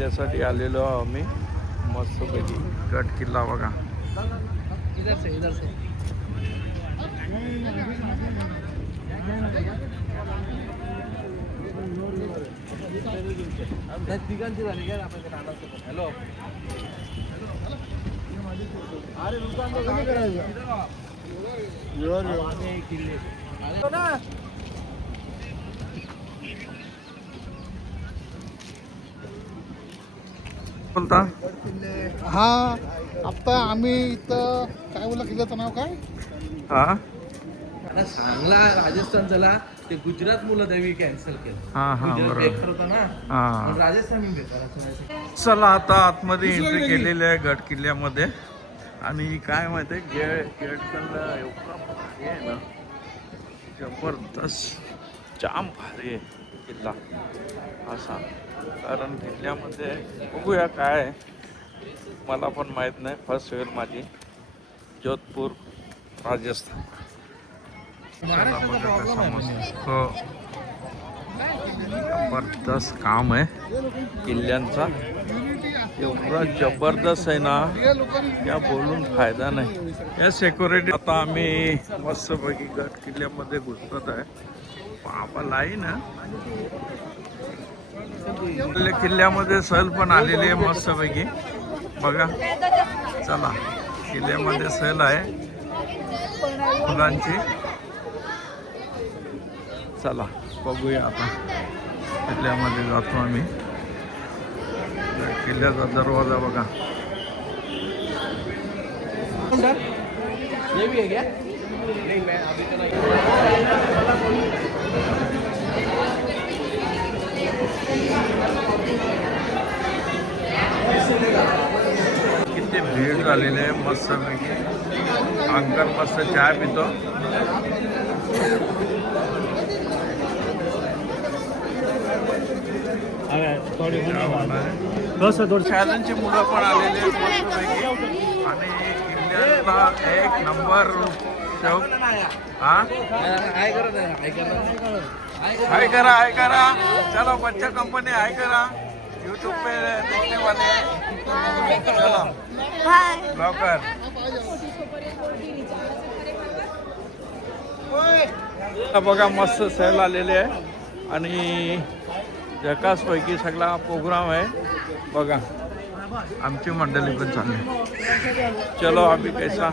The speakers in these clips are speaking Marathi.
किल्ल्यासाठी आलेलो आम्ही मस्तपैकी गड किल्ला बघा. इधर से हॅलो अरे दुकान तो कमी करायचं बोलता. हा आता आम्ही इथं काय बोला किल्ल्याचं नाव काय? हा चांगला राजस्थान चला ते गुजरात मुलं कॅन्सल केलं. हा हा गुजरात बरोबर. बेकार होता ना हा राजस्थान बेकार असं. चला आता आतमध्ये एंट्री केलेली आहे गड किल्ल्यामध्ये. आणि काय माहिती आहे गेट पण एवढा भारी आहे ना, जबरदस्त जाम भारी आहे किल्ला असा. कारण किल्ल्यामध्ये बघूया काय आहे, मला पण माहीत नाही. फर्स्ट वेळ माझी जोधपूर राजस्थान. हो जबरदस्त काम आहे किल्ल्यांचा, एवढा जबरदस्त आहे ना या बोलून फायदा नाही. या सिक्युरिटी आता आम्ही मस्तपैकी गड किल्ल्यामध्ये घुसत आहे. बाबा लाईन किल्ल्यामध्ये सहल पण आलेली आहे मस्तपैकी बघा. चला किल्ल्यामध्ये सहल आहे मुलांची. चला बघूया आता किल्ल्यामध्ये जातो आम्ही. किल्ल्याचा दरवाजा बघा. ये भी है क्या? नहीं मैं अभी तो नहीं. किती भीड झालेली आहे मस्तपैकी. अंकल मस्त चहा पितो. शाळांची मुलं पण आलेली आहेत मस्तपैकी. आणि किल्ल्याला एक नंबर चौक. हा हाय करा हाय करा. चलो बच्चा कंपनी हाय करा. यूट्यूब पे देखने वाले हैं. चलो लवकर. बघा मस्त सहल आलेले आहे आणि जकासपैकी सगळा प्रोग्राम आहे बघा. आमची मंडळी पण चालली. चलो अभी कैसा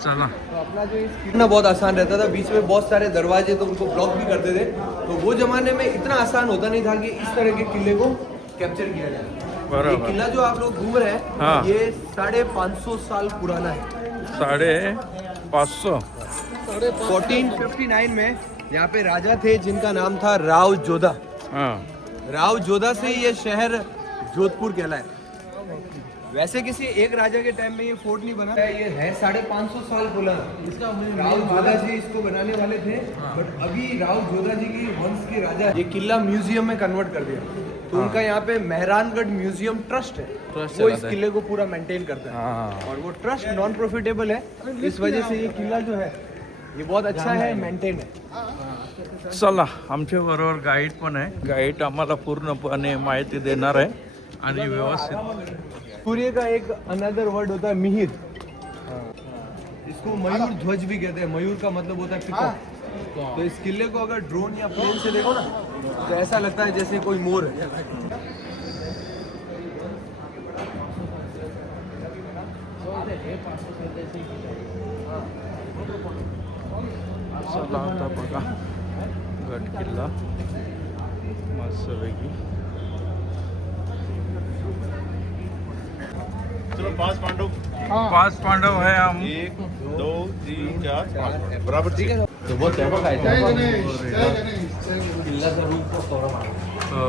चला. तो अपना जो इस कितना बहुत आसान रहता था. बीच में बहुत सारे दरवाजे तो उनको ब्लॉक भी करते थे. तो वो जमाने में इतना आसान होता नहीं था कि इस तरह के किले को कैप्चर किया जाए. ये किला जो आप लोग घूम रहे हैं हाँ. ये 550 साल पुराना है. 550. 1459 में यहाँ पे राजा थे जिनका नाम था राव जोधा. हाँ राव जोधा से ये शहर जोधपुर कहलाए. वैसे किसी एक राजा के टाइम में ये फोर्ट नहीं बना. ये है 550 साल पुराना. राव जोधा जी इसको बनाने वाले थे. बट अभी राव जोधा जी की वंश के राजा ये किला म्यूजियम में कन्वर्ट कर दिया. तो उनका यहाँ पे मेहरानगढ़ म्यूजियम ट्रस्ट है. वो इस किले को पूरा मेंटेन करता है. और वो ट्रस्ट नॉन प्रॉफिटेबल है. इस वजह से ये किला जो है ये बहुत अच्छा है, मेंटेन है. चला आमच्या बरोबर गाईड पण आहे. गाईड आम्हाला पूर्णपणे माहिती देणार आहे आणि व्यवस्थित. सूर्य का एक अनदर वर्ड होता है मिहिर. इसको मयूर ध्वज भी कहते हैं. मयूर का मतलब होता है पिकॉक. तो इस किले को अगर ड्रोन या प्लेन से देखो ना तो ऐसा लगता है जैसे कोई मोर है. चला आता बघा गड किल्ला मस्तपैकी. चलो 5 पांडव. 5 पांडव है हम. 1 2 3 4 5 बराबर. ठीक है. तो बहुत तेव्हा काय जय गणेश जय गणेश जय गणेश. किल्ल्याचा रूप को तोड़ा. हो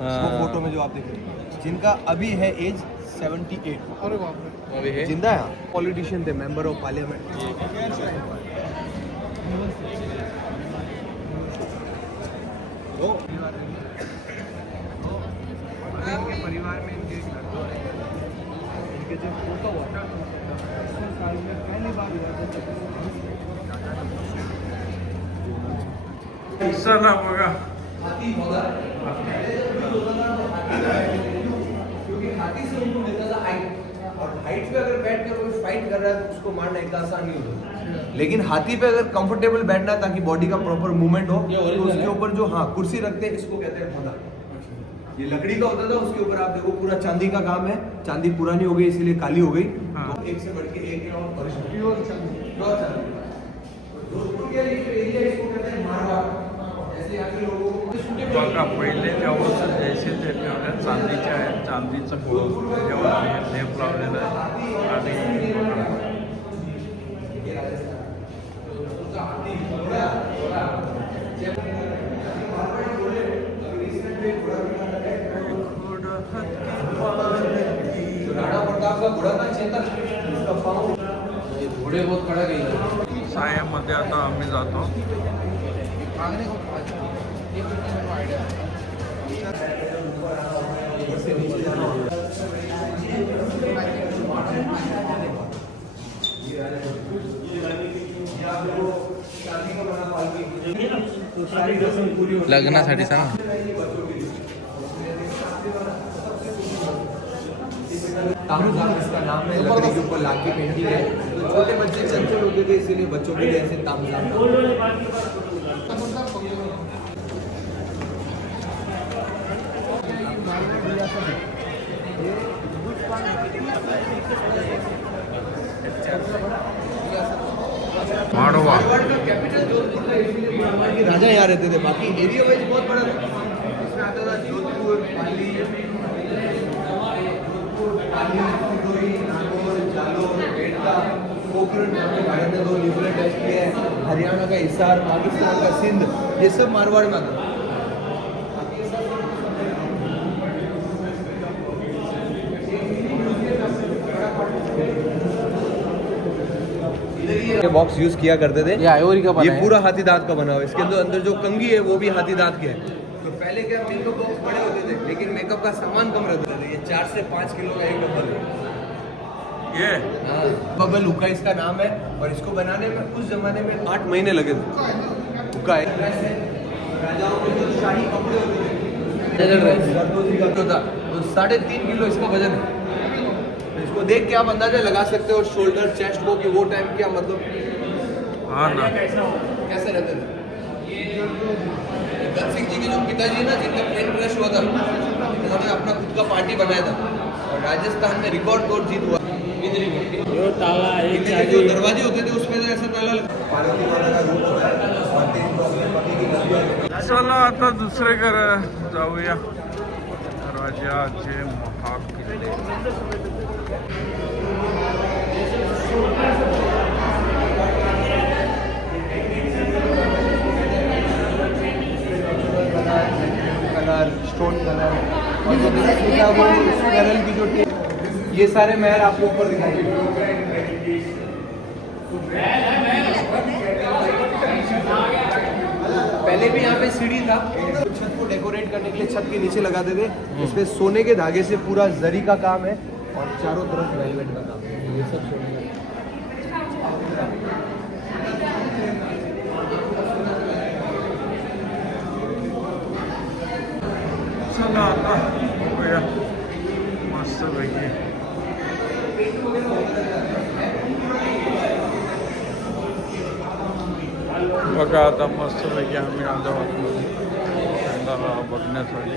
वो फोटो में जो आप देख रहे हैं जिनका अभी है एज 78. अरे बापरे. जिंदा है. पॉलिटिशियन थे, मेंबर ऑफ पार्लियामेंट. इनके परिवार में इनके इनके जो फोटो हुआ साल में पहली बार हुआ था. चला बघा. हाथी होगा क्योंकि हाथी से उनको मिलता था हाइट, और हाइट पे अगर बैठ कर कोई फाइट कर रहा है तो उसको मारना इतना आसान नहीं होता. लेकिन हाथी पे अगर कंफर्टेबल बैठना ताकि बॉडी का प्रॉपर मूवमेंट हो तो उसके ऊपर जो कुर्सी रखते हैं इसको कहते हैं भोंदा. ये लकड़ी का होता था, उसके ऊपर आप देखो पूरा चांदी का काम है. चांदी पुरानी हो गई इसीलिए काली हो गई. तो एक से बढ़ के एक है और प्योर चांदी. जोधपुर के एरिया इसको कहते हैं मारवाड़. जैसे यहाँ के लोगों को बघा पहिले जेव्हा जैसे ते ठेवल्या चांदीच्या आहेत. चांदीचं गोळ जेव्हा लेप लावलेलं आहे आणि राणा प्रताप का घोड़ा था चेतन, इसका पाँव घोड़े बहुत खड़ा गई. सायामध्ये आता आम्ही जातो. लग्नासाठी सांग. तामझाम इसका नाम है, लकड़ी के ऊपर लाख की पेंटिंग है. तो छोटे बच्चे चंचल होते थे इसीलिए बच्चों के लिए ऐसे तामझाम. माडवा राजा यहाँ रहते थे. बाकी एरिया वाइज बहुत बड़ा था. इसमें आता था जोधपुर, पाली, सिरोही, नागौर, जालोर, बेड़ता, पोखरण, भारत ने 2 न्यूक्लियर टेस्ट किए हैं. हरियाणा का हिसार, पाकिस्तान का सिंध, ये सब मारवाड़ में आता. ये बॉक्स यूज किया करते थे. ये आयोरी का बना ये है. पूरा हाथी दांत का बना हुआ है. इसके अंदर जो कंघी है वो भी हाथी दांत की है. तो पहले क्या मेकअप बॉक्स बड़े होते थे लेकिन मेकअप का सामान कम रहता था. ये 4 से 5 किलो का एक डब्बल है. ये बबल हुक्का इसका नाम है. और इसको बनाने में उस जमाने में 8 महीने लगे थे. हुक्का है. राजाओं के जो शाही कपड़े होते थे जरदोजी का होता, तो 3.5 किलो इसका वजन है. तो इसको देख के आप अंदाजा लगा सकते हो शोल्डर चेस्ट को कि वो टाइम क्या मतलब हा ना. कैसे रहते थे. दत्त सिंह जी के जो पिताजी ना जिनका प्लेन क्रश हुआ था उन्होंने अपना खुद का पार्टी बनाया था और राजस्थान में रिकॉर्ड तोड़ जीत हुआ. जो दरवाजे होते थे उसमें तो ऐसा ताला चला आता दुसरीकडे जाऊया. राजाचे महाकिल्ले. कलर, स्टोन कलर और जो वो केरल की जो ये सारे महल आपको ऊपर दिखाई देंगे. पहले भी यहाँ पे सीढ़ी था. छत को डेकोरेट करने के लिए छत के नीचे लगाते थे. इसमें सोने के धागे से पूरा जरी का काम है और चारों तरफ वेलवेट का काम है. ये सब सोने का. चला आता बघूया मस्त पैकी. बघा आता मस्त पैकी आम्ही आलो आतमध्ये त्यांना बघण्यासाठी.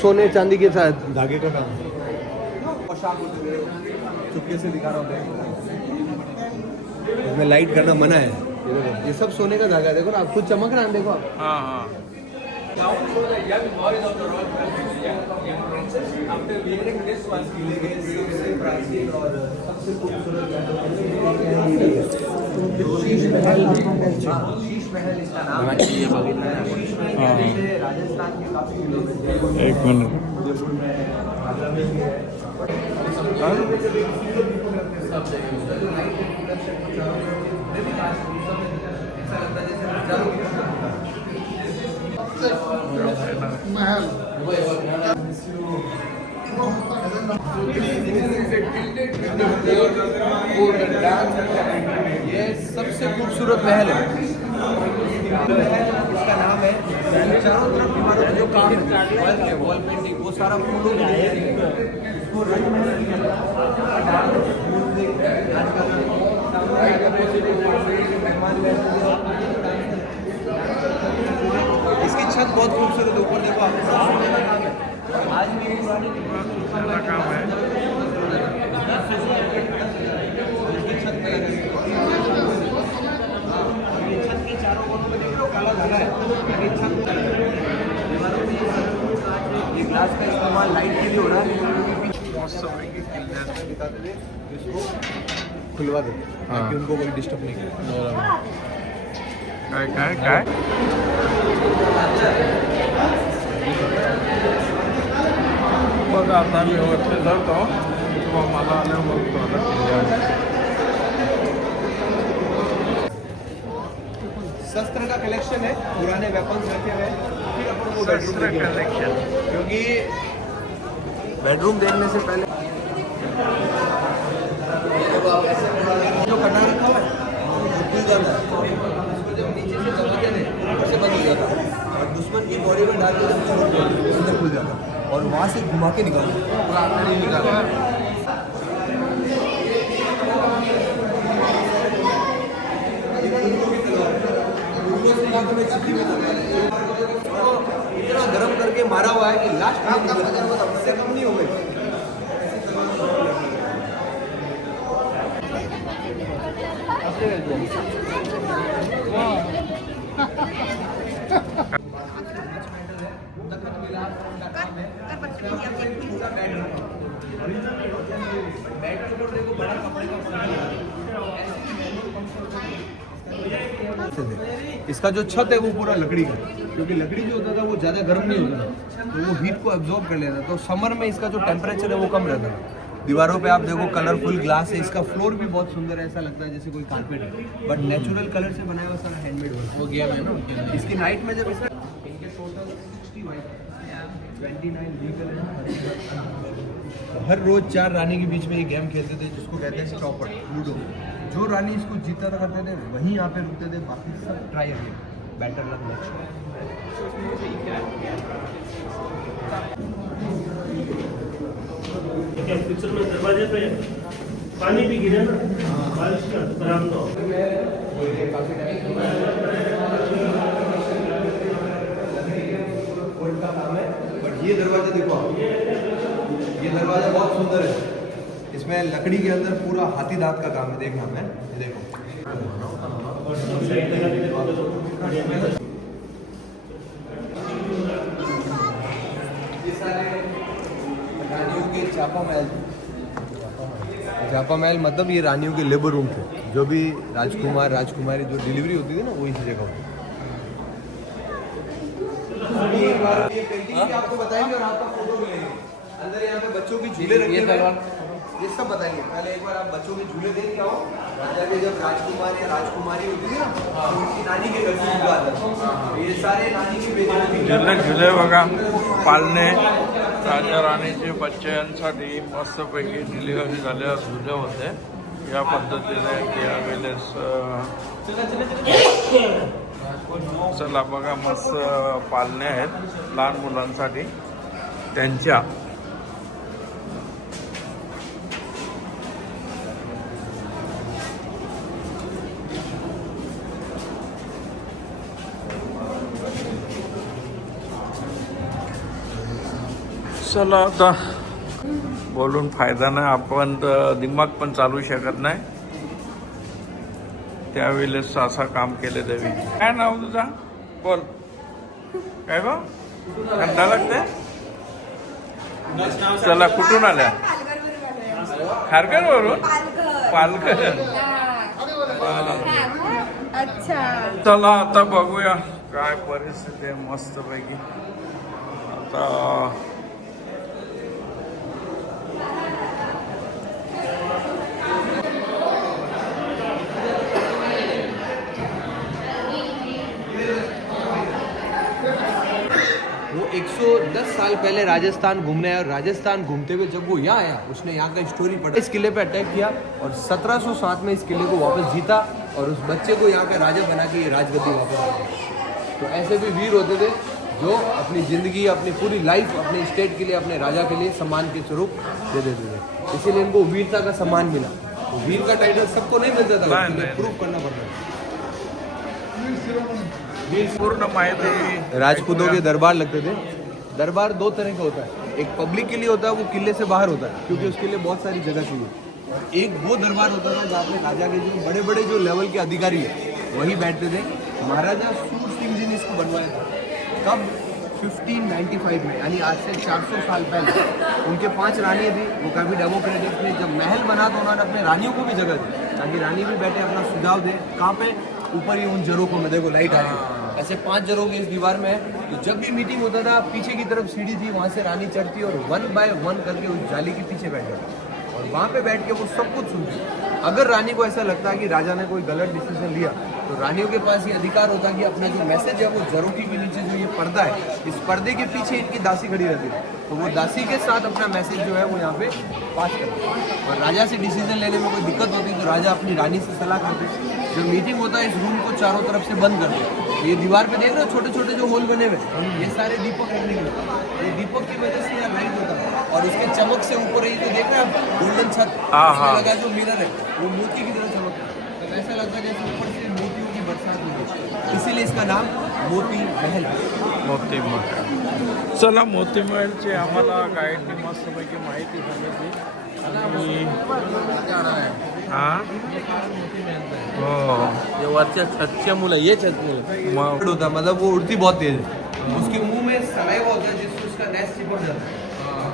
सोने चांदी के साथ धागे का काम. चुपके से दिखा रहा हूँ. इसमें लाइट करना मना है. ये सब सोने का धागा है. देखो ना आप खुद चमक रहा है. देखो आप. हां हां. शीश महल इसका नाम है. राजस्थान के काफी किलो में. एक मिनिट. जयपुर में, आगरा में भी है. महल ये सबसे खूबसूरत महल है। इसका नाम है, चारों तरफ दीवारों पे जो काम है वॉल पेंटिंग वो सारा फूलों में इसको इसकी छत बहुत खूबसूरत है, ऊपर देखो आप आज भी पुरानी काम है। छत के चारों कोनों में देख लो काला धागा है, ये छत दीवारों में ये ग्लास का इस्तेमाल लाइट के लिए हो रहा है। इसको खुलवा दो ताकि उनको कोई डिस्टर्ब नहीं करे। काय बघा आता मी वरती जातो किंवा मला आल्यावर बघतो आता किल्ल्यावर. शस्त्र का कलेक्शन है, पुराने वेपन्स रखे हुए हैं। फिर अपन को शस्त्र कलेक्शन, क्योंकि बेडरूम देखने से पहले जो कटा रखा हुआ है खुल जाता है, इसको जब नीचे से दबाते हैं ऊपर से बंद हो जाता है और दुश्मन की बॉडी में डाल के अंदर खुल जाता है और वहाँ से घुमा के निकालता है, पूरा अंदर ही निकालता है। इतना गर्म करके मारा हुआ है कि लास्ट इससे कम नहीं हो गई। इसका जो छत है वो पूरा लकड़ी का, क्योंकि लकड़ी जो होता था वो ज़्यादा गर्म नहीं होता था, तो वो हीट को एब्जॉर्ब कर लेता, तो समर में इसका जो टेम्परेचर है वो कम रहता है। दीवारों पे आप देखो कलरफुल ग्लास है, इसका फ्लोर भी बहुत सुंदर है, ऐसा लगता है जैसे कोई कारपेट है, बट नेचुरल कलर से बनाया हुआ सारा हैंडमेड हो गया है ना। इसकी नाइट में जब इसका इनके टोटल 60 वाइट 29 लीगल है। हर रोज 4 रानी के बीच में ये गेम खेलते थे जिसको कहते हैं चौपट लूडो। जो रानी इसको जीता करते थे वहीं यहाँ पे रुकते थे, बाकी सब ट्राई अगेन, बैटर लक नेक्स्ट। पिक्चर में दरवाजे पे पानी भी गिरे ना, बारिश का खराब ना हो। बट ये दरवाजा देखो आप, ये दरवाजा बहुत सुंदर है, इसमें लकड़ी के अंदर पूरा हाथी दांत का काम है। देखना मैं ये देखो, ये सारे रानियों के चापा महल। चापा महल मतलब ये रानियों के लेबर रूम थे, जो भी राजकुमार राजकुमारी जो डिलीवरी होती थी ना वो इसी जगह होती थी। ये पेंटिंग भी आपको बताएंगे और आपका फोटो मिलेंगे। अंदर यहाँ पे बच्चों की झूले रखे हुए हैं, ये सब बताएंगे। पहले एक बार आप बच्चों के झूले देख के आओ। राजा के जब राजकुमार या राजकुमारी होती थी ना, तो उनकी नानी के घर से झूला आता था। ये सारे नानी के बेटे झुले झुले बघा पाळणे राजा राणीचे बच्चांसाठी मस्तपैकी डिलिव्हरी झाल्यावर झुले होते. या पद्धतीने त्यावेळेस चला बघा मस्त पाळणे आहेत लहान मुलांसाठी त्यांच्या. चला आता बोलून फायदा नाही, आपण तर दिमाग पण चालू शकत नाही. त्यावेळेस असा काम केले देवी. काय नाव तुझा? बोल. काय गो कंटा लागते? चला कुठून आल्या? खारघर वरून? पालघर. अच्छा, चला आता बघूया काय परिस्थिती आहे. मस्त पैकी आता 110 साल पहले राजस्थान घूमने आया और राजस्थान घूमते हुए जब वो यहाँ आया उसने यहाँ का स्टोरी पढ़ा, इस किले पे अटैक किया और 1707 में इस किले को वापस जीता और उस बच्चे को यहाँ का राजा बना के ये राजगद्दी वापस आ गई। तो ऐसे भी वीर होते थे जो अपनी ज़िंदगी, अपनी पूरी लाइफ अपने स्टेट के लिए, अपने राजा के लिए सम्मान के स्वरूप दे देते थे, इसीलिए इनको वीरता का सम्मान मिला। तो वीर का टाइटल सबको नहीं मिलता था, प्रूव करना पड़ता था। पूर्ण माहिती राजपूतों के दरबार लगते थे। दरबार दो तरह का होता है, एक पब्लिक के लिए होता है, वो किले से बाहर होता है क्योंकि उसके लिए बहुत सारी जगह चाहिए। और एक वो दरबार होता था जहाँ पे राजा के जो बड़े बड़े जो लेवल के अधिकारी है वही बैठते थे। महाराजा सूर सिंह जी ने इसको बनवाया था कब 1595 में, यानी आज से 400 साल पहले। उनके 5 रानियाँ थी, वो काफ़ी डेमोक्रेटिक थे। जब महल बना तो उन्होंने अपने रानियों को भी जगह दी ताकि रानी भी बैठे अपना सुझाव दे। कहाँ पे? ऊपर ही उन झरोखों में, देखो लाइट आ रही है, ऐसे 5 झरोखे इस दीवार में है। तो जब भी मीटिंग होता था पीछे की तरफ सीढ़ी थी, वहाँ से रानी चढ़ती और 1 बाय 1 करके उस जाली के पीछे बैठ जाती और वहाँ पे बैठ के वो सब कुछ सुनती। अगर रानी को ऐसा लगता है कि राजा ने कोई गलत डिसीजन लिया तो रानियों के पास ये अधिकार होता कि अपना जो मैसेज है वो झरोखे के नीचे जो ये पर्दा है, इस पर्दे के पीछे इनकी दासी खड़ी रहती है, तो वो दासी के साथ अपना मैसेज जो है वो यहाँ पे पास करते। और राजा से डिसीजन लेने में कोई दिक्कत होती तो राजा अपनी रानी से सलाह करते। जब मीटिंग होता है इस रूम को चारों तरफ से बंद करते। ये दीवार पे देख रहे हो छोटे छोटे जो होल बने हुए, ये सारे दीपक रखने के लिए, ये दीपक की वजह से यहाँ लाइट होता है। और उसके चमक से ऊपर ही तो देख रहे हैं आप गोल्डन छत लगा जो मिरर है वो मोती की तरह चमकता है, तो ऐसा लगता है जैसे ऊपर से मोतियों की बरसात होगी, इसीलिए इसका नाम मोती महल है। मोती महल। चला, मोती महलची आम्हाला गाईडने मस्तपैकी माहिती सांगितली आणि ये वरच्या छतच्या मुलं, ये छत मुलं होता, मतलब वो उड़ती बहुत तेज है। उसके मुंह में सलाइवा होता है जिससे उसका नेस्ट चिपक जाता है।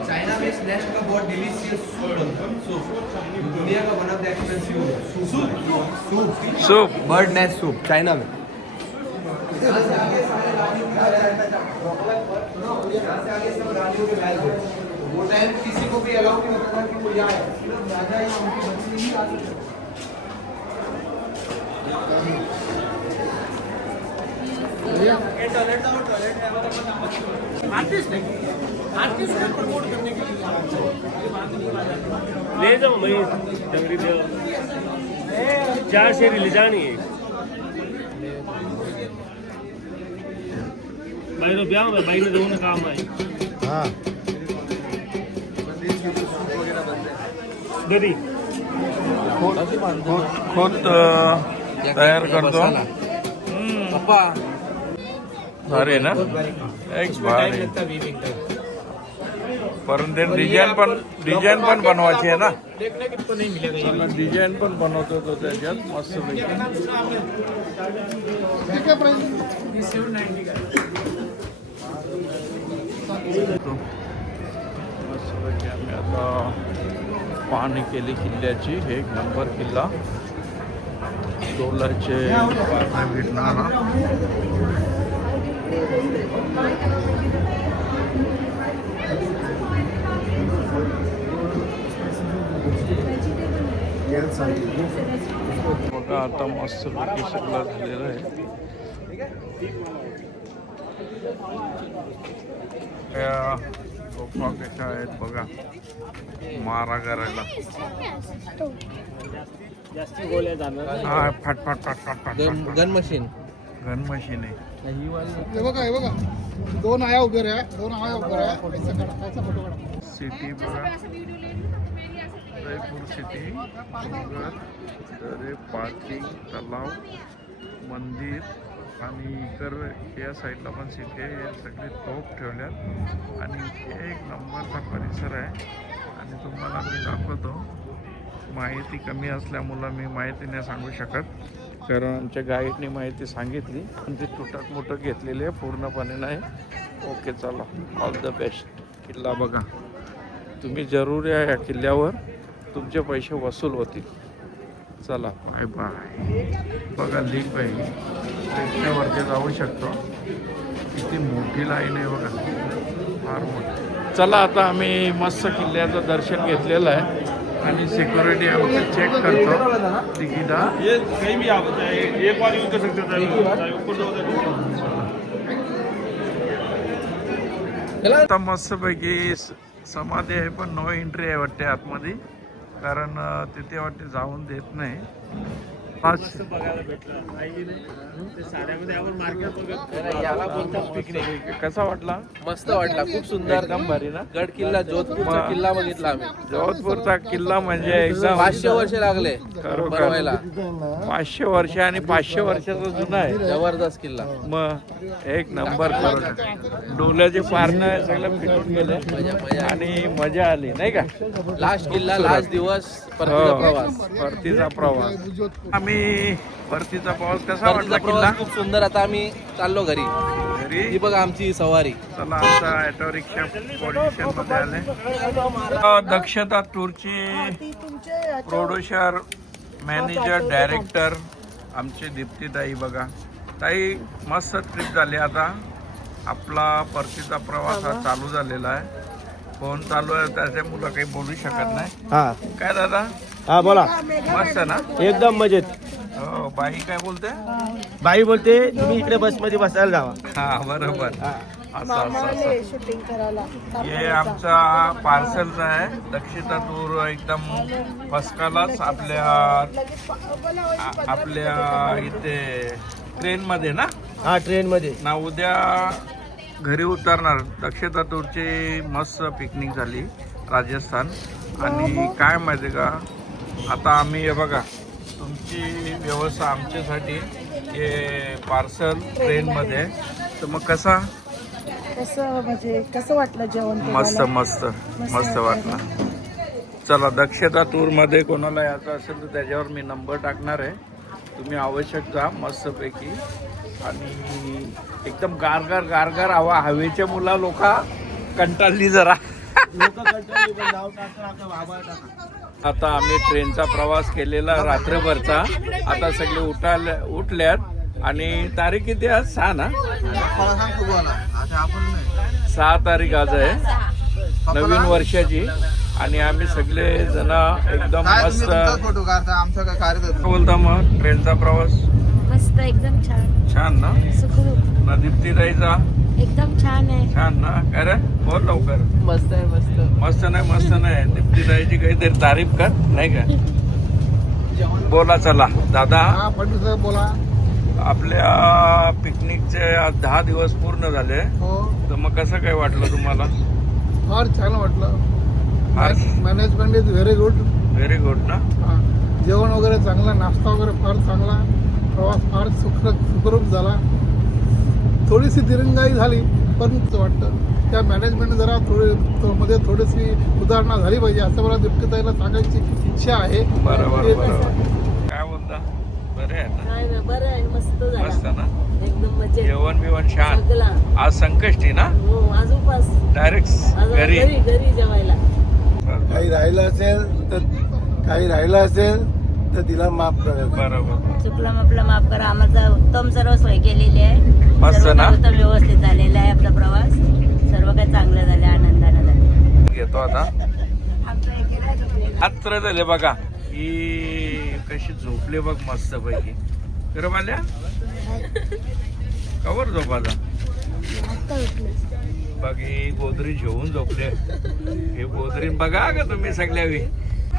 चाइना में इस नेस्ट का बहुत डिलीशियस सूप बनता है, सूप दुनिया का one of the expensive soup, soup bird nest soup China में। वो टाइम किसी को भी अलाउ नहीं होता था कि वो यहाँ आए, सिर्फ राजा या उनकी बच्ची ही आ सकते। ले जाओ मैं डंगरी दे 4 शेरी ले जानी है भाई तो ब्याह में भाई ने दोनों काम आए। हाँ बड़ी खुद तयार करतो। पप्पा भारी ना, एक भारी. परंतु डिझाईन पण बनवायची आहे ना, डिझाईन पण बनवतो तो त्याच्यात मस्त मस्तपैकी आम्ही आता पाहणी केली किल्ल्याची. एक नंबर किल्ला डोलाचे भेटणारा. बघा आता मस्त पैकी सगळं झालेलं आहे. गोफा कशा आहेत बघा, मारा करायला. हा फाट फाट फाट फाट फाट गन मशीन आहे. हे बघा 2 आया उभे रहा, 2 आया उभे रहा, ऐसा फोटो काढा. सिटी बघा, जयपूर सिटी, दरे, पार्किंग, तलाव, मंदिर आणि इतर या साईडला पण सिटी आहे. हे सगळे तोफ ठेवल्यात आणि एक नंबरचा परिसर आहे. आणि तुम्हाला मी दाखवतो. माहिती कमी असल्यामुळं मी माहिती नाही सांगू शकत, कारण आमच्या गाईडने माहिती सांगितली पण ते तुटक मुटक घेतलेली आहे, पूर्णपणे नाही. ओके, चला, ऑल द बेस्ट. किल्ला बघा, तुम्ही जरूर या. या किल्ल्यावर तुमचे पैसे वसूल होतील. चला, बाय बाय. बघा लिफ्ट आहे, लिफ्टवरती जाऊ शकतो. किती मोठी लाईन आहे बघा, फार मोठी. चला, आता आम्ही मस्त किल्ल्याचं दर्शन घेतलेलं आहे आणि सिक्युरिटी आमचं चेक करतो तिकीट. ये कहीं भी आप एक बार यूज कर सकते हो. आता मस्तपैकी समाधी आहे पण नो एंट्री आहे वाटते आतमध्ये, कारण तिथे वाटते जाऊन देत नाही. बघायला भेटलं ते साड्यामध्ये आपण मार्केट याला बोलतात पिकनिक. कसा वाटला? मस्त वाटला, खूप सुंदर. एकदम भारी ना. गड किल्ला, जोधपूरचा किल्ला बघितला आम्ही. जोधपूरचा किल्ला म्हणजे एकदम 500 वर्ष लागले खरोखर. बनवायला. 500 वर्ष आणि 500 वर्षाचा जुना आहे. जबरदस्त किल्ला. मग एक नंबर करून डोल्याचे पारणं सगळं फिटून गेले आणि मजा आली नाही का. लास्ट किल्ला, लास्ट दिवस, परतीचा प्रवास. परतीचा प्रवास. आम्ही परतीचा प्रवास कसा वाटला परतीचा किल्ला? प्रवास खूप सुंदर. आता आम्ही चाललो घरी. घरी ही बघा आमची सवारी. चला आमचा ऑटो रिक्षा पोझिशन मध्ये आले. दक्षता टूरची प्रोड्युसर, मॅनेजर, डायरेक्टर आमची दीप्ती ताई. बघा ताई, मस्त ट्रिप झाली. आता आपला परतीचा प्रवास हा चालू झालेला आहे. फोन चालू आहे त्याच्यामुळं काही बोलू शकत नाही. हा काय दादा? हा बोला. मस्त ना. एकदम मजेत. हो, बाई काय बोलते? बाई बोलते तुम्ही इकडे बस मध्ये बसायला जावा. हा बरोबर. असं असं असं. शूटिंग करायला. हे आमचा पार्सलचा आहे. दक्षता टूर एकदम फर्स्ट क्लास आपल्या इथे ट्रेन मध्ये ना. हा ट्रेन मध्ये ना उद्या घरी उतरणार. दक्षता टूरची मस्त पिकनिक झाली राजस्थान. आणि काय माहिती का, आता आम्ही हे बघा तुमची व्यवस्था आमच्यासाठी हे पार्सल ट्रेनमध्ये. तर मग कसा कसं म्हणजे कसं वाटलं जेवण मस्त तुम्हाला? मस्त मस्त वाटला. चला दक्षता टूरमध्ये कोणाला यायचं असेल तर त्याच्यावर मी नंबर टाकणार आहे. तुम्ही आवश्यक जा मस्तपैकी. आणि एकदम गारगार गारगार हवा. हवेच्या मुला लोक कंटाळली जरा. आता आम्ही ट्रेनचा प्रवास केलेला रात्रभरचा. आता सगळे उठल्यात. आणि तारीख किती आज? 6 ना. 6 तारीख आज आहे नवीन वर्षाची. आणि आम्ही सगळे जण एकदम मस्त फोटो काढता. आमचा काय कार्य बोलता. मग ट्रेनचा प्रवास मस्त एकदम छान. छान ना. सुखरूप ना दीप्ती जायचा एकदम छान आहे. छान ना. काय रे बोल लवकर. मस्त आहे, मस्त. मस्त नाही मस्त नाही. दीप्ती जायची काहीतरी तारीफ कर नाही का. बोला. चला दादा, हा पंडित साहेब बोला. आपल्या पिकनिकचे आज 10 दिवस पूर्ण झाले. हो, तर मग कसं काय वाटलं तुम्हाला? फार छान वाटलं. फार management is very good. Very good ना. जेवण वगैरे चांगलं, नाश्ता वगैरे फार चांगला. प्रवास फार सुखरूप झाला. थोडीशी दिरंगाई झाली पण वाटतं त्या मॅनेजमेंट जरा मध्ये थोडीशी सुधारणा झाली पाहिजे असं मला दीप्तीताईला सांगायची इच्छा आहे. बरोबर बरोबर. काय बोलता? बरे आहे ना. बरं आहे. मस्त मस्त ना. एकदम मजेत. जेवण बिवण छान. आज संकष्टी ना. हो, आज उपास. डायरेक्ट घरी. घरी जेवायला. काही राहिलं असेल तर तिला माफ करा. बरोबर. चुकलं आपलं माफ करा. आम्हाला उत्तम सर्व सोय केलेली आहे. मस्त सर्व ना. काही उत्तम व्यवस्थित झालेला आहे आपला प्रवास. सर्व काही चांगलं झालं, आनंदानं झालं. घेतो आता. रात्र झाले बघा. ही कशी झोपले बघ मस्त पैकी. खरं माल्या कवर झोपाचा बघ. ही गोदरी घेऊन झोपले. हे गोदरी बघा का तुम्ही सगळ्यावी.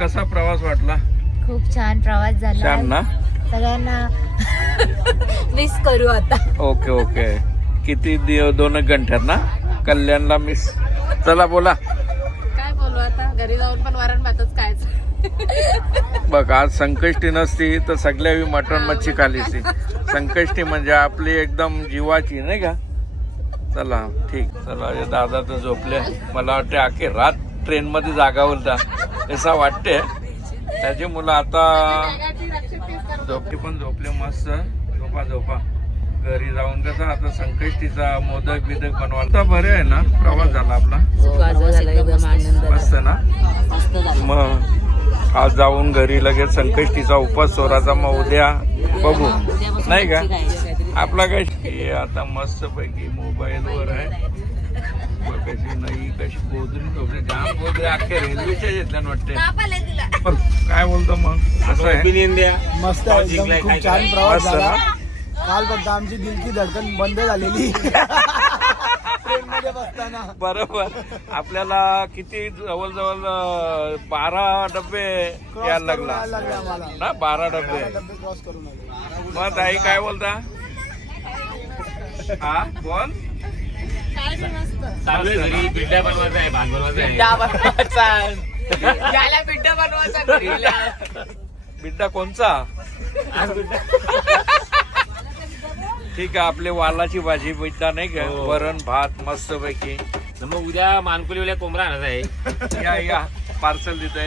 कसा प्रवास वाटला? खूप छान प्रवास झाला. छान ना. सगळ्यांना मिस करू आता. Okay okay. किती 2 घंट्यात ना कल्याणला मिस. चला बोला. काय बोलू आता, घरी जाऊन पण वरण भातच खायचं. बघ आज संकष्टी नसती तर सगळ्यावी मटण मच्छी खाली असती. संकष्टी म्हणजे आपली एकदम जीवाची नाही का. चला ठीक. चला हे दादा तर झोपले. मला वाटते आखे रात ट्रेन मध्ये जागा होता असं वाटते. त्याची मुलं आता झोपली पण झोपले मस्त. झोपा. घरी जाऊन कसं आता संकष्टीचा मोदक बिदक बनवायला. बरे आहे ना. प्रवास झाला आपला मस्त ना. मग आज जाऊन घरी लगेच संकष्टीचा उपास सोराचा. मग उद्या बघू नाही का. आपला काय आता मस्त पैकी मोबाईलवर आहे. कशी नाही कशी गोदरी झोपली. जाम गोदरी अख्ख्या रेल्वेच्या घेतल्या वाटते. काय बोलतो मग कसं आहे? मस्त आहे, एकदम खूप छान प्रवास मस्त झाला. ना. काल फक्त आमची दिल की धडकन बंद झालेली. ट्रेन मध्ये बरोबर. आपल्याला किती जवळजवळ 12 डबे यायला लागला ना, 12 डबे. मग ताई काय बोलता? हा बोल. पिठा बनवायचा आहे, भात बनवायचा आहे. बिड्डा कोणचा? ठीक आहे, आपले वालाची भाजी बिड्डा नाही का, वरण भात मस्त पैकी. मग उद्या मानकुलीवाल्या कोंबडा आणायचा आहे. या पार्सल देत.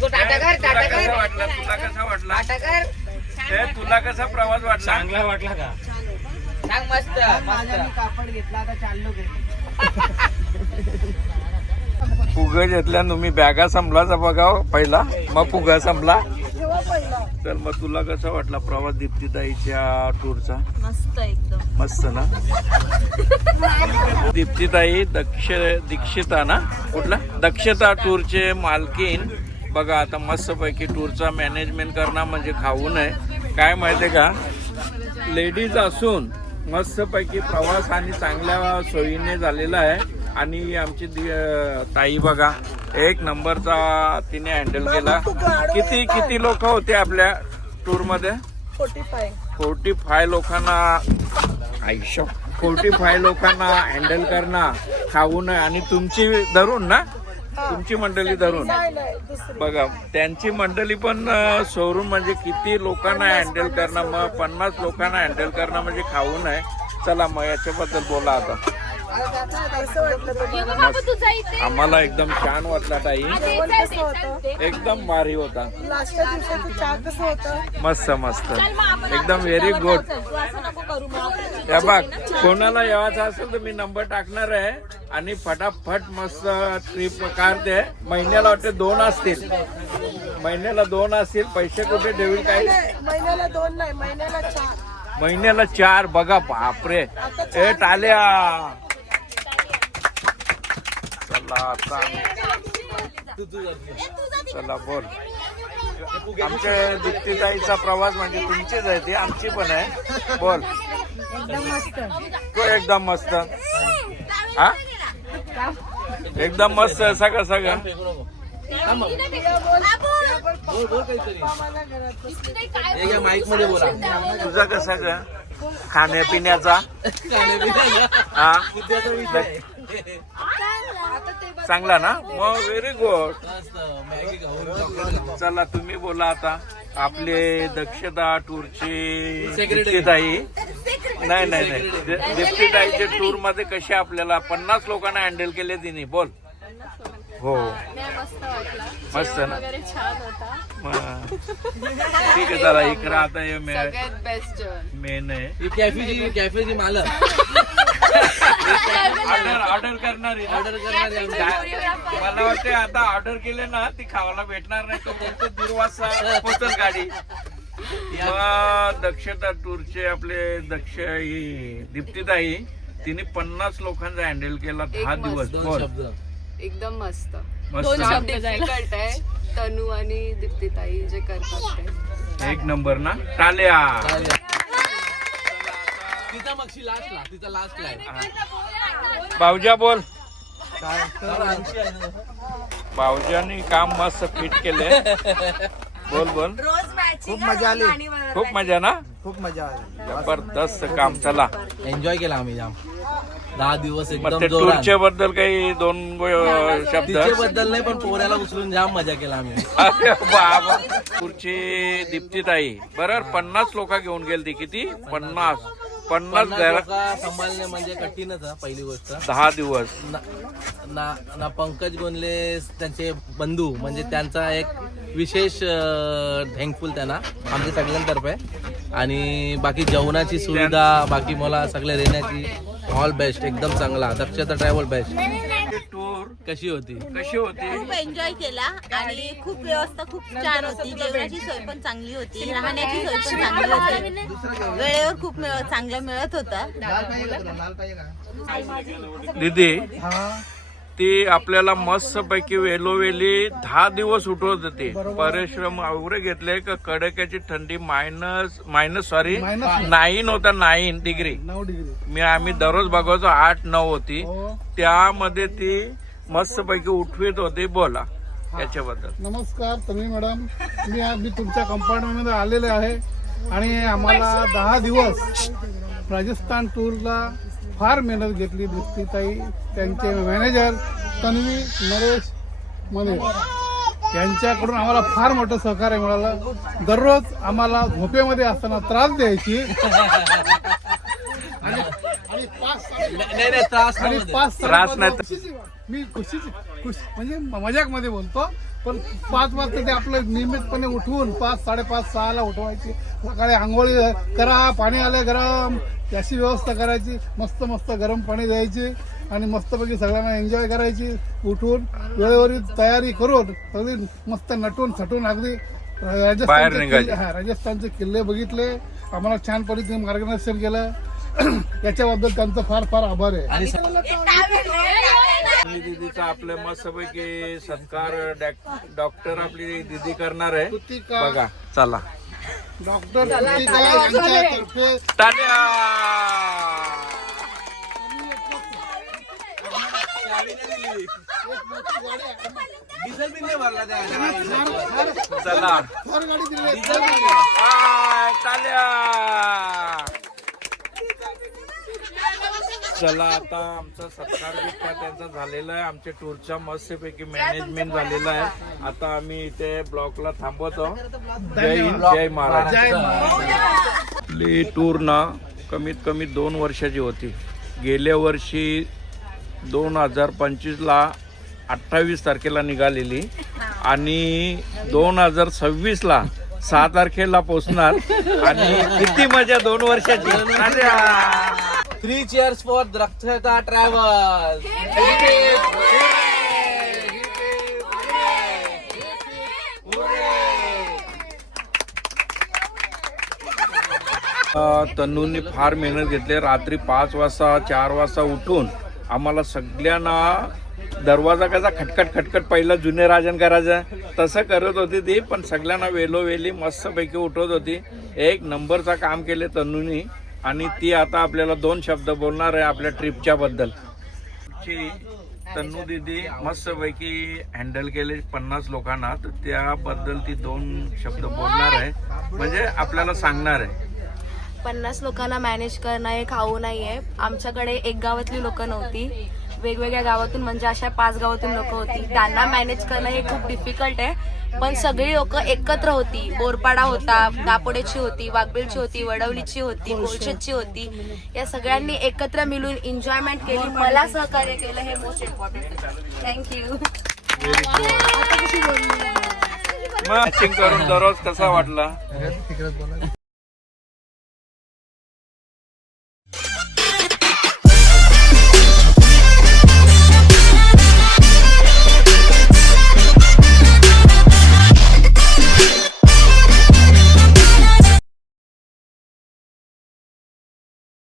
तुला कसा वाटला? तुला कसा प्रवास वाटला? चांगला वाटला का? फुगा घेतल्या तुम्ही, बॅगा संपलाचा बघा पहिला, मग फुगा संपला. तर मग तुला कसा वाटला प्रवास दीप्तीताईच्या टूरचा? मस्त एकदम मस्त ना. दीप्तीताई दीक्षिता ना, कुठला दक्षता टूरचे मालकीन बघा. आता मस्त पैकी टूरचा मॅनेजमेंट करणं म्हणजे खाऊ नये, काय माहितीये का, लेडीज असून मस्त पैकी प्रवास आणि चांगल्या सोयीने झालेला आहे. आणि आमची ताई बघा, एक नंबरचा तिने हँडल केला. किती लोक होते आपल्या टूर मध्ये? 45 लोकांना. 45 लोकांना हँडल करणं खाऊ नये. आणि तुमची धरून ना, तुमची मंडळी धरून बघा, त्यांची मंडळी पण सोडून म्हणजे किती लोकांना हँडल करणं. मग 50 लोकांना हँडल करणं म्हणजे खाऊ नये. चला मग याच्याबद्दल बोला आता. आम्हाला एकदम छान वाटला ताई, एकदम भारी होता. मस्त मस्त एकदम व्हेरी गुड. या बघ, कोणाला यावायचं असेल तर मी नंबर टाकणार आहे आणि फटाफट मस्त ट्रिप काढते. महिन्याला वाटते 2 असतील, महिन्याला 2 असतील. पैसे कुठे ठेवील? काय महिन्याला 2 नाही, महिन्याला 4. बघा बापरे. ए टाल्या. चला आता चला बोल. आमच्या दीप्तीताईचा प्रवास म्हणजे तुमचीच आहे, ती आमची पण आहे. बोल. तो एकदम मस्त. हा एकदम मस्त. सगळं माईक मध्ये बोला. तुझा कसा ग खाण्यापिण्याचा? हा चांगला ना, मग व्हेरी गुड. चला तुम्ही बोला आता. आपले दक्षता टूरची दीप्तीताई नाही दीप्तीताईच्या टूर मध्ये कसे आपल्याला 50 लोकांना हँडल केले तिने? बोल. हो मस्त ना. ठीक आहे, चला इकडं आता हे मेन आहे. कॅफेची मालक ऑर्डर करणारी. मला वाटते आता ऑर्डर केले ना, ती खावायला भेटणार नाही. तो फक्त 1:30 वाजता पोहोचल गाडी. दक्षता टूरचे आपले दीप्तीताई, तिने 50 लोकांचा हँडल केला 10 दिवस. एकदम मस्त. मस्त डिफिकल्ट आहे. तनू आणि दीप्तीताई जे करतात ते एक नंबर ना. टाल्या. तिचा लास्टला आहे. भाऊजा बोल. भाऊजानी काम मस्त फिट केले. बोल. खूप मजा आली. खूप मजा ना. खूप मजा आली. जबरदस्त काम. चला एन्जॉय केला आम्ही जाम. 10 दिवस मग एकदम ते जोरात. टूरच्या बद्दल काही 2 शब्द? तिच्याबद्दल नाही, पण पोऱ्याला उचलून जाम मजा केला आम्ही. अरे बाबा. टूरची दीप्तीताई बरोबर 50 लोक घेऊन गेली. किती? 50 सांभाळणे म्हणजे कठीणच आहे पहिली गोष्ट. 10 दिवस. ना पंकज गोंदले त्यांचे बंधू म्हणजे त्यांचा एक विशेष थँकफुल त्यांना आमच्या सगळ्यांतर्फे. आणि बाकी जेवणाची सुविधा, बाकी मला सगळे रेण्याची ऑल बेस्ट, एकदम चांगला. दक्षता ट्रॅव्हल बेस्ट. टूर कशी होती? खूप एन्जॉय केला आणि खूप व्यवस्था खूप छान होती. जेवणाची सोय पण चांगली होती, राहण्याची सोय पण चांगली होती. वेळेवर खूप चांगलं मिळत होतं. दीदी ती आपल्याला मस्तपैकी वेलोवेली 10 दिवस उठवत होती. परिश्रम एवढे घेतले का कडाक्याची थंडी -9 होता, 9 डिग्री. 9 डिग्री. आम्ही दररोज बघायचो 8-9 होती. हो. त्यामध्ये ती मस्तपैकी उठवीत होती. बोला याच्याबद्दल. नमस्कार तन्वी मॅडम, मी तुमच्या कंपार्टमेंटमध्ये आलेले आहे आणि आम्हाला 10 दिवस राजस्थान टूरला फार मेहनत घेतली. दीप्तीताई, त्यांचे मॅनेजर तन्वी नरेश मने यांच्याकडून आम्हाला फार मोठं सहकार्य मिळालं. दररोज आम्हाला झोपेमध्ये असताना त्रास द्यायची आणि 5 मी खुशी म्हणजे मजाक मध्ये बोलतो, पण 5 वाजता ते आपलं नियमितपणे उठवून 5-5:30-6ला उठवायची. सकाळी आंघोळी करा, पाणी आलं गरम, त्याची व्यवस्था करायची. मस्त गरम पाणी द्यायची आणि मस्तपैकी सगळ्यांना एन्जॉय करायची. उठून वेळेवर तयारी करून सगळी मस्त नटून थटून अगदी राजस्थानचे किल्ले बघितले. आम्हाला छान पद्धतीने मार्गदर्शन केलं. याच्याबद्दल त्यांचं फार आभार आहे. दीदीचा आपले मस्तपैकी सत्कार डॉक्टर आपली दीदी करणार आहे. बघा चला. डॉक्टर यांच्यातर्फे टाळ्या. डिझेल भी नाही भरला त्या. चला फार गाडी दिली. टाळ्या. चला आता आमचा सत्कार बित्कार त्यांचा झालेला आहे. आमच्या टूरच्या मस्तपैकी मॅनेजमेंट झालेलं आहे. आता आम्ही इथे ब्लॉकला थांबवतो. जय हिंद, जय महाराज. आपली टूर ना कमीत कमी 2 वर्षाची होती. गेल्या वर्षी 2025ला 28 तारखेला निघालेली आणि 2026ला 6 तारखेला पोचणार. आणि किती मजा 2 वर्षाची. 3 cheers for Drakshata Travels. तन्नूंनी फार मेहनत घेतली. रात्री 5 वाजता 4 वाजता उठून आम्हाला सगळ्यांना दरवाजा कसा खटखट पहिला जुने राजन करायचा तसं करत होती ती. पण सगळ्यांना वेलोवेली मस्तपैकी उठवत होती. एक नंबरचा काम केले तन्नूनी. आणि ती आता आपल्याला 2 शब्द बोलणार आहे आपल्या ट्रिपच्या बद्दल. तन्नू दीदी मस्तपैकी हँडल केले 50 लोकांना, तर त्याबद्दल ती 2 शब्द बोलणार आहे. म्हणजे आपल्याला सांगणार आहे. 50 लोकांना मॅनेज करणं हे खाऊ नाहीये. आमच्याकडे एक गावातली लोक नव्हती, वेगवेगळ्या गावातून म्हणजे अशा 5 गावातून लोक होती. त्यांना मॅनेज करणं हे खूप डिफिकल्ट आहे. पण सगळी लोक एकत्र होती. बोरपाडा होता, दापोडेची होती, वाघबीलची होती, वडवलीची होती, कोळशेची होती. या सगळ्यांनी एकत्र मिळून एन्जॉयमेंट केली. मला सहकार्य केलं हे मोस्ट इम्पॉर्टंट. थँक्यू. मॅचिंग करून दररोज कसा वाटला?